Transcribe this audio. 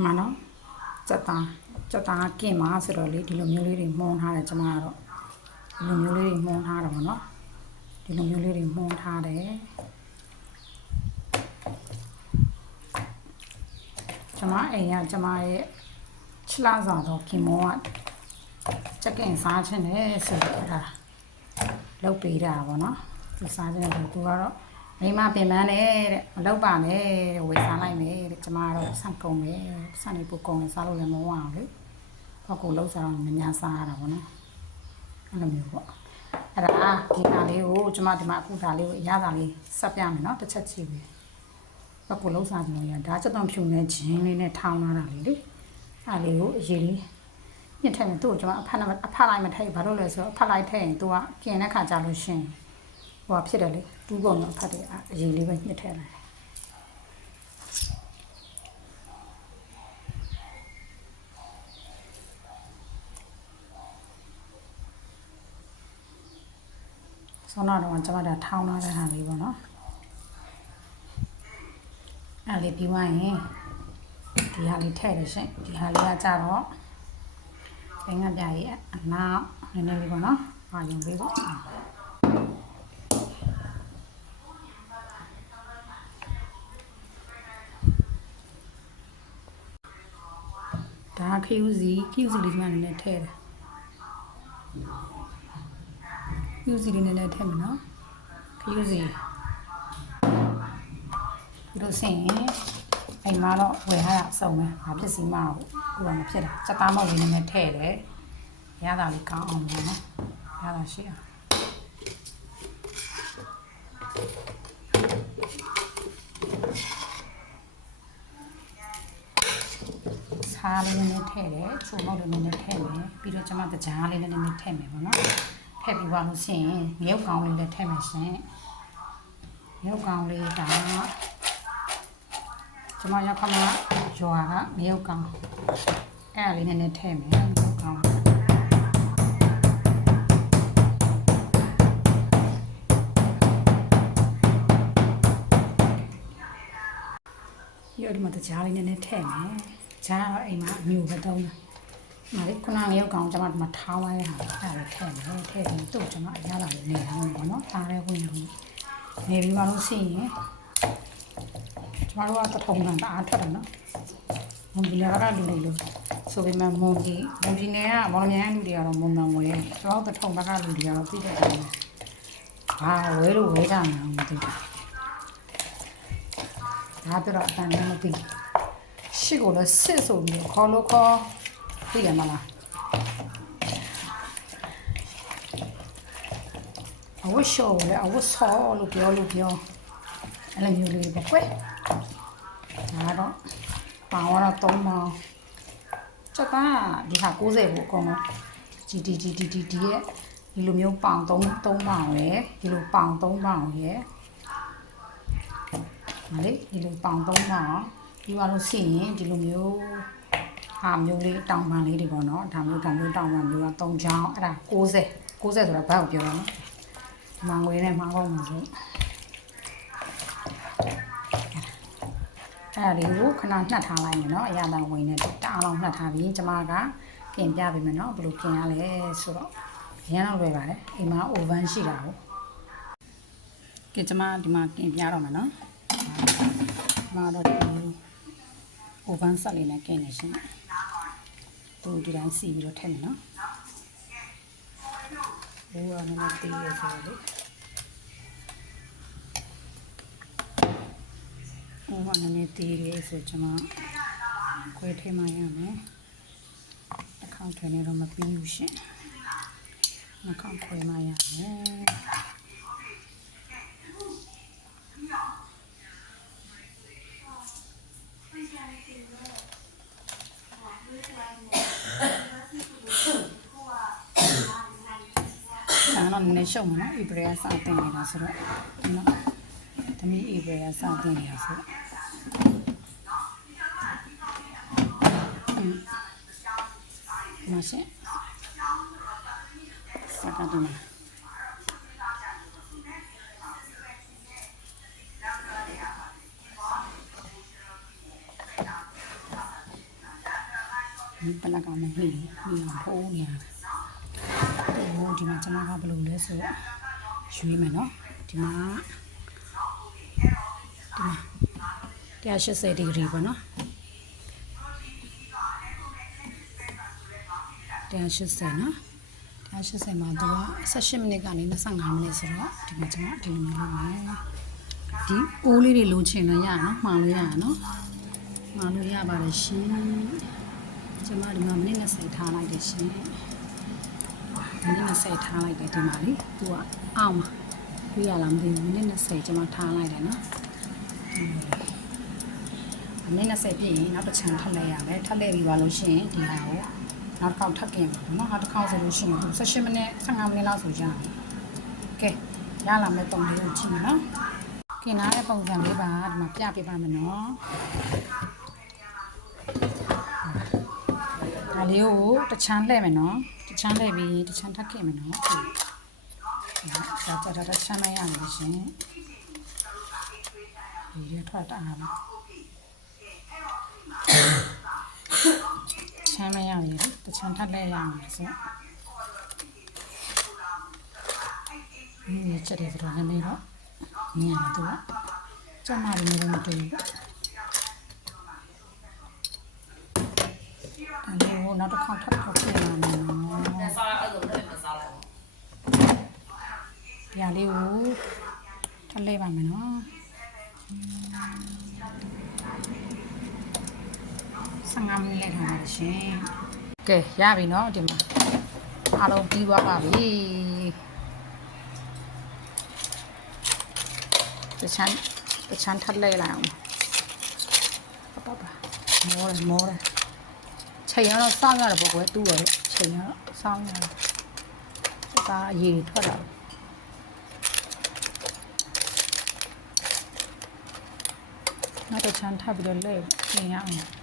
မှာနော်စက်သားကင်မှာဆိုတော့လေဒီလိုမျိုးလေးတွေမှုန်းထားတယ်ကျမကတော့ဒီလိုမျိုးလေးတွေမှုန်းထားတယ်ပေါ့နော်ဒီလိုမျိုးလေးတွေမှုန်းထားတယ်ကျမအိမ်ကကျမရဲ့ချလာစားတော့ခင်မောကချက်ကင်စားခြင်းနဲ့ဆိုတော့ဒါလောက်ပေးတာပေါ့နော်သူစားခြင်းနဲ့သူကတော့မိမပင်ပန်းတယ်တဲ့မလောက်ပါနဲ့တဲ့ဝယ်စားလိုက်မယ်တဲ့ကျမကတော့ဆန်ကုန်မယ်ဆန်နေပူကုန်စားလို့လည်းမဝအောင်လေဘောက်ကိုလောက်စားတော့မများစားရတာပေါ့နော်အဲ့လိုမျိုးပေါ့အဲ့ဒါဒီဟာလေးကိုကျမဒီမှာအခုဒါလေးကိုအရသာလေးဆက်ပြမယ်နော်တစ်ချက်ကြည့်ပြီဘောက်ကိုလောက်စားကြည့်လို့ရဒါချက်သွန်ဖြူနဲ့ဂျင်းလေးနဲ့ထောင်းလာတာလေအဲ့ဒါလေးကိုအရေးလေးညှစ်ထည့်မယ်သူ့ကိုကျမအဖက်လိုက်မထည့်ဘာလို့လဲဆိုတော့အဖက်လိုက်ထည့်ရင်သူကกินတဲ့ခါကြလို့ရှင်ဟိုဖြစ်တယ်လေတူးကုန်တော့ဖတ်တယ်အရေးလေးပဲညှစ်ထည့်လိုက်ဆောနာတော့ကျွန်မဒါထောင်းလာတဲ့ဟာလေးပေါ့နော်အဲ့လေးပြီးသွားရင်ဒီဟာလေးထည့်ရရှင်ဒီဟာလေးကကြတော့ဘင်္ဂပြရဲ့အနောက်နည်းနည်းလေးပေါ့နော်ပါရင်ပေးပေါ့ဒါခယူစီလေးမှနည်းနည်းထည့်တယ်ခယူစီလေးနည်းနည်းထည့်မယ်နော်ခယူစီဒီလိုဆင်ရင်အိမ်မှာတော့ဝယ်ရတာစုံပဲဘာဖြစ်စီမအောင်ကိုယ်ကမဖြစ်တာစက်သားမုတ်လေးနည်းနည်းထည့်တယ်ရတာလေးကောင်းအောင်နော်ရတာရှိအောင်စားလေးနည်းနည်းထည့်တယ်ချိုမုတ်လေးနည်းနည်းထည့်မယ်ပြီးတော့ကျွန်မတကြားလေးနည်းနည်းထည့်မယ်ပေါ့နော်ထည့်ပြီးပါလို့ရှိရင်မြုပ်ကောင်းလေးလည်းထည့်မယ်ရှင်မြုပ်ကောင်းလေးကကျွန်မရောက်ခမရွာကမြုပ်ကောင်းအဲ့ဒါလေးနည်းနည်းထည့်မယ်မြုပ်ကောင်းဒီမှာတကြားလေးနည်းနည်းထည့်မယ်ကြားတော့အိမ်မှာအမျိုးပဲသုံးတယ်။ဒါလေးခုနကရောက်ကောင်ကျွန်မဒီမှာထောင်းလိုက်တဲ့ဟာအဲ့ဒါထည့်မယ်ထည့်ပြီးတော့ကျွန်မအရသာလေးနေအောင်ပေါ့နော်။ဒါလည်းဝင်ပြီးနေပြီးမှလို့ရှိရင်ကျွန်မတို့ကတထုံတန်တအားထွက်တယ်နော်။မွန်ပြည်နယ်ကလူတွေလို့ဆိုပေမဲ့မွန်ပြည်နယ်ကမော်လမြိုင်လူတွေကတော့မွန်တန်ဝဲကျွန်တော်တထုံဘက်ကလူတွေကတော့ပြည့်တယ်။ဘာဝဲလို့ဝဲကြမှာမသိဘူး။ဒါတော့အတန်လည်းမသိဘူးရှိကိုလည်းစစ်ဆိုပြီးခေါ်လို့ခေါ်သိရမလားအဝတ်ရှော်လည်းအဝတ်ဆော်လို့ပြောအဲ့လိုမျိုးလေးပဲကွယ်ဒါတော့ပေါင်တော့3ပေါင်ချက်သားဒီဟာ90ကိုအကုန်လုံးဒီရဲ့ဒီလိုမျိုးပေါင်3ပေါင်ရယ်ဒီလိုပေါင်3ပေါင်ရယ်မလေးဒီလိုပေါင်3ပေါင်ပြီးပါလို့ရှိရင်ဒီလိုမျိုးဟာမျိုးလေးတောင်ပန်လေးတွေပေါ့နော်ဒါမျိုးတောင်ပန်မျိုးက3ချောင်းအဲ့ဒါ90ဆိုတာဘာကိုပြောရမလဲမငွေနဲ့မှားကုန်မှာဆိုအဲ့ဒီကိုခဏနှက်ထားလိုက်မယ်နော်အရသာဝင်နေတအားလုံးနှက်ထားပြီးကျမကပြင်ပြပေးမယ်နော်ဘယ်လိုပြင်ရလဲဆိုတော့ရမ်းတော့လွယ်ပါတယ်အိမ်မှာ oven ရှိတာကိုကဲကျမဒီမှာပြင်ပြတော့မယ်နော်မှာတော့oven ဆက်လေးနဲ့ကင်းနေရှင်သူဒီတိုင်းစီပြီးတော့ထည့်မယ်နော်ဘိုးကလည်းတေးရဆိုလို့ဘိုးကလည်းတေးရဆိုကျွန်မခွဲထည့်မှရမယ်အကောင့်ထဲနဲ့တော့မပြီးဘူးရှင်အကောင့်ခွဲမှရမယ်နည်းနည်းရှုံမှာနော်ဧပြီကစတင်နေတာဆိုတော့နော်သမီးဧပြီကစတင်နေတာဆိုတော့မရှိစကားတော့ ဒီပလက်ကမပြီးပြီးအောင်ဖိုးနေရဟိုဒီမှာကျွန်မကဘယ်လိုလဲဆိုတော့ရွေးမယ်နော်ဒီမှာ180ဒီဂရီပေါ့နော်180နော်180မှာသူက18မိနစ်ကနေ25မိနစ်ဆိုတော့ဒီမှာကျွန်တော်ဒီလိုမျိုးလုပ်မယ်ဒီပိုးလေးတွေလိုချင်လည်းရနော်မှောင်လို့ရရနော်မှောင်လို့ရပါတယ်ရှင်ကျွန်မဒီမှာမိနစ်20ထားလိုက်တယ်ရှင်မိနစ်20ထားလိုက်တယ်ဒီမှာလေသူကအောက်မှာတွေ့ရလားမသိဘူးမိနစ်20ကျွန်မထားလိုက်တယ်နော်မိနစ်20ပြည့်ရင်နောက်တစ်ချမ်းထပ်လိုက်ရမယ်ထပ်လိုက်ပြီးပါလို့ရှိရင်ဒီဟာကိုနောက်တစ်ခေါက်ထပ်กินပါတော့နော်နောက်တစ်ခေါက်ဆိုလို့ရှိရင်18မိနစ်15မိနစ်လောက်ဆိုကြတယ်ကဲရလာမယ့်ပုံလေးကိုကြည့်မယ်နော်กินထားတဲ့ပုံစံလေးပါဒီမှာပြပေးပါမယ်နော်ဒါလေးကိုတစ်ချမ်းလှည့်မယ်နော်တစ်ချမ်းလှည့်ပြီးတစ်ချမ်းထပ်กินမယ်နော်ဒါတစ်ချမ်းမရမယ်ရှင်ဒီရထွက်တာပါချမ်းမရရည်တချမ်းထပ်လဲရအောင်ဆိုဒီချက်တွေဆိုတော့လည်းတော့ညံ့တော့ကျမလေးမျိုးမတွေ့ဘူးအဲ့လိုနောက်တစ်ခေါက်ထပ်ခေါက်ပြင်ရမယ်နော်ဒီလေးကိုထပ်လဲပါမယ်နော်15မိနစ်လောက်ထားပါရှင်ကဲရပြီเนาะဒီမှာအားလုံးပြီးသွားပါပြီတချမ်းထပ်လဲလိုက်အောင်ပါမောတယ်ချိန်ရတော့စောင်းရတယ်ပေါ့ကွယ်တူးရတယ်ချိန်ရတော့စောင်းရတယ်ဒါအရည်ထွက်လာနောက်တချမ်းထပ်ပြီးတော့လဲပြင်ရအောင်